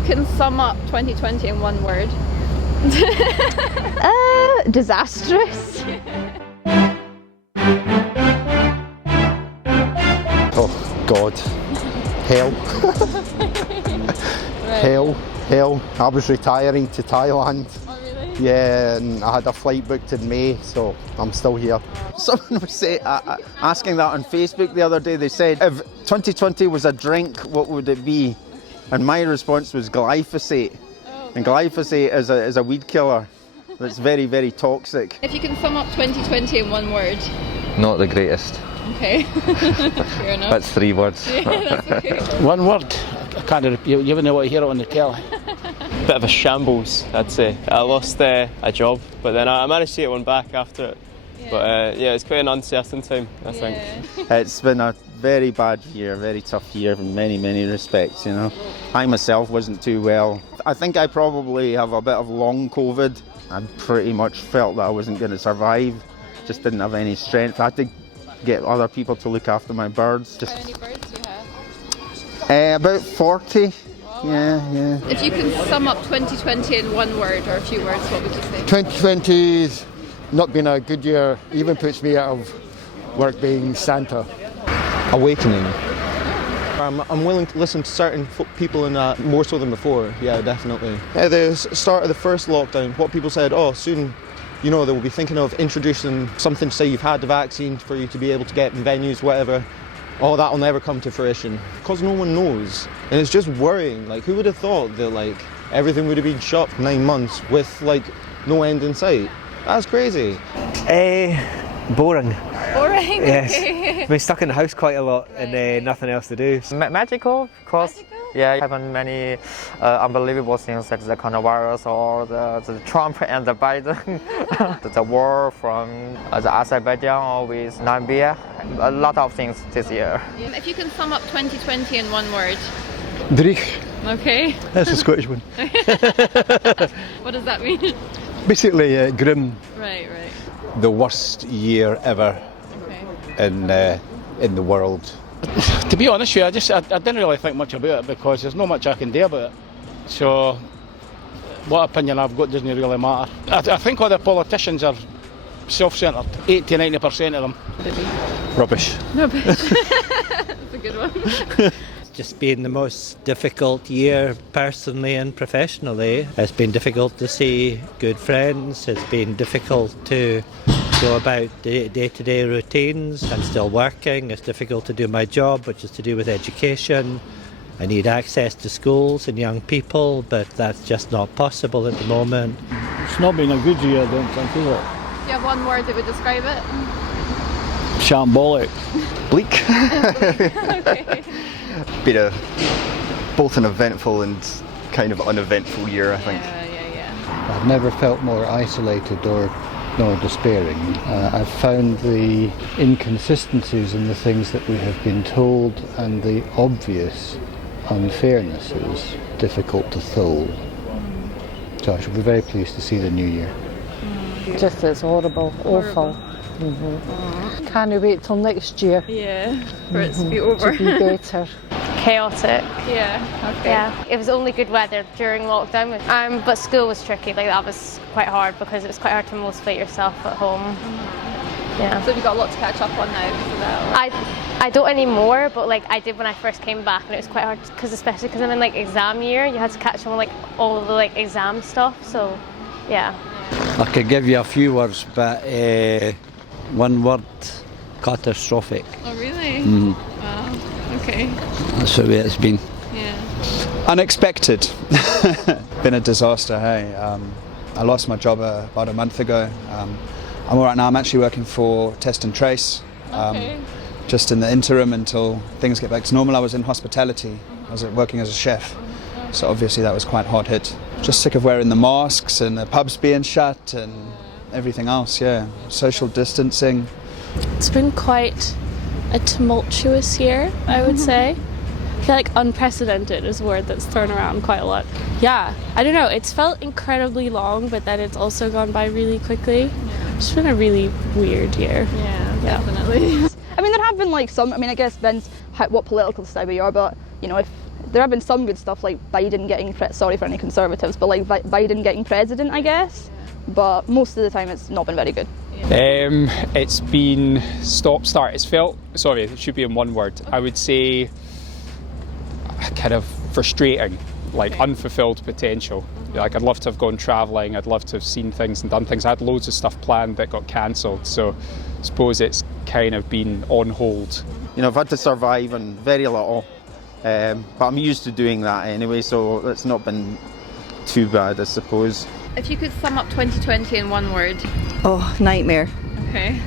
you can sum up 2020 in one word. Disastrous. Oh God, hell. Right. Hell. I was retiring to Thailand. Oh really? Yeah, and I had a flight booked in May, so I'm still here. Someone was asking that on Facebook the other day. They said, if 2020 was a drink, what would it be? And my response was glyphosate. Oh. And glyphosate is a weed killer that's very, very toxic. If you can sum up 2020 in one word. Not the greatest. Okay. Fair enough. That's 3 words. Yeah, that's okay. One word. I can't. You wouldn't know what to hear it on the telly. Bit of a shambles, I'd say. I lost a job, but then I managed to get one back after it. Yeah. But yeah, it's quite an uncertain time, I think. It's been a very bad year, very tough year in many, many respects, you know. I myself wasn't too well. I think I probably have a bit of long COVID. I pretty much felt that I wasn't going to survive. Just didn't have any strength. I had to get other people to look after my birds. How many birds do you have? About 40. Wow. Yeah. If you can sum up 2020 in one word or a few words, what would you say? 2020's not been a good year. Even puts me out of work being Santa. Awakening. I'm willing to listen to certain people in that more so than before. Yeah, definitely. At the start of the first lockdown, what people said, oh, soon, you know, they will be thinking of introducing something to say you've had the vaccine for you to be able to get in venues, whatever. Oh, that'll never come to fruition because no one knows, and it's just worrying. Like, who would have thought that like everything would have been shut for 9 months with like no end in sight? That's crazy. Boring. Boring? Yes. Okay. Been stuck in the house quite a lot and nothing else to do. Magical, because happen many unbelievable things like the coronavirus or the Trump and the Biden, the war from the Azerbaijan or with Namibia, a lot of things this year. If you can sum up 2020 in one word. Dreich. Okay. That's a Scottish one. What does that mean? Basically grim. Right. The worst year ever in the world. To be honest with you, I didn't really think much about it because there's not much I can do about it. So what opinion I've got doesn't really matter. I think all the politicians are self-centred. 80-90% of them. Rubbish. That's a good one. Just been the most difficult year personally and professionally. It's been difficult to see good friends. It's been difficult to go about the day-to-day routines. I'm still working. It's difficult to do my job, which is to do with education. I need access to schools and young people, but that's just not possible at the moment. It's not been a good year, I don't think, is it? Do you have one word that would describe it? Shambolic. Bleak. Okay. Been both an eventful and kind of uneventful year, I think. Yeah. I've never felt more isolated or despairing. I've found the inconsistencies in the things that we have been told and the obvious unfairnesses difficult to thole. So I shall be very pleased to see the new year. Just it's horrible, awful. Can't wait till next year. Yeah, for it to be over. To be better. Chaotic. Yeah, okay. Yeah, it was only good weather during lockdown, but school was tricky. Like that was quite hard because it was quite hard to motivate yourself at home. Yeah. So have you got a lot to catch up on now because of that? I don't anymore, but like I did when I first came back, and it was quite hard especially because I'm in like exam year. You had to catch on like all of the like exam stuff. So, yeah. I could give you a few words, but one word: catastrophic. Oh really? Wow. Okay. That's the way it's been. Yeah. Unexpected. Been a disaster, hey. I lost my job about a month ago. I'm all right now. I'm actually working for Test and Trace. Just in the interim until things get back to normal. I was in hospitality. I was working as a chef. So obviously that was quite hard hit. Just sick of wearing the masks and the pubs being shut and everything else, yeah. Social distancing. It's been quite a tumultuous year, I would say. I feel like unprecedented is a word that's thrown around quite a lot. Yeah, I don't know, it's felt incredibly long, but then it's also gone by really quickly. It's been a really weird year. Yeah, definitely. I mean, there have been like some, I mean, I guess it depends what political side we are, but, you know, if There have been some good stuff, like Biden getting, sorry for any Conservatives, but like Biden getting president, I guess. But most of the time it's not been very good. It's been stop-start. It's felt, sorry, it should be in one word. I would say kind of frustrating, like unfulfilled potential. Like I'd love to have gone travelling, I'd love to have seen things and done things. I had loads of stuff planned that got cancelled, so I suppose it's kind of been on hold. You know, I've had to survive on very little, but I'm used to doing that anyway, so it's not been too bad, I suppose. If you could sum up 2020 in one word. Oh, nightmare. Okay.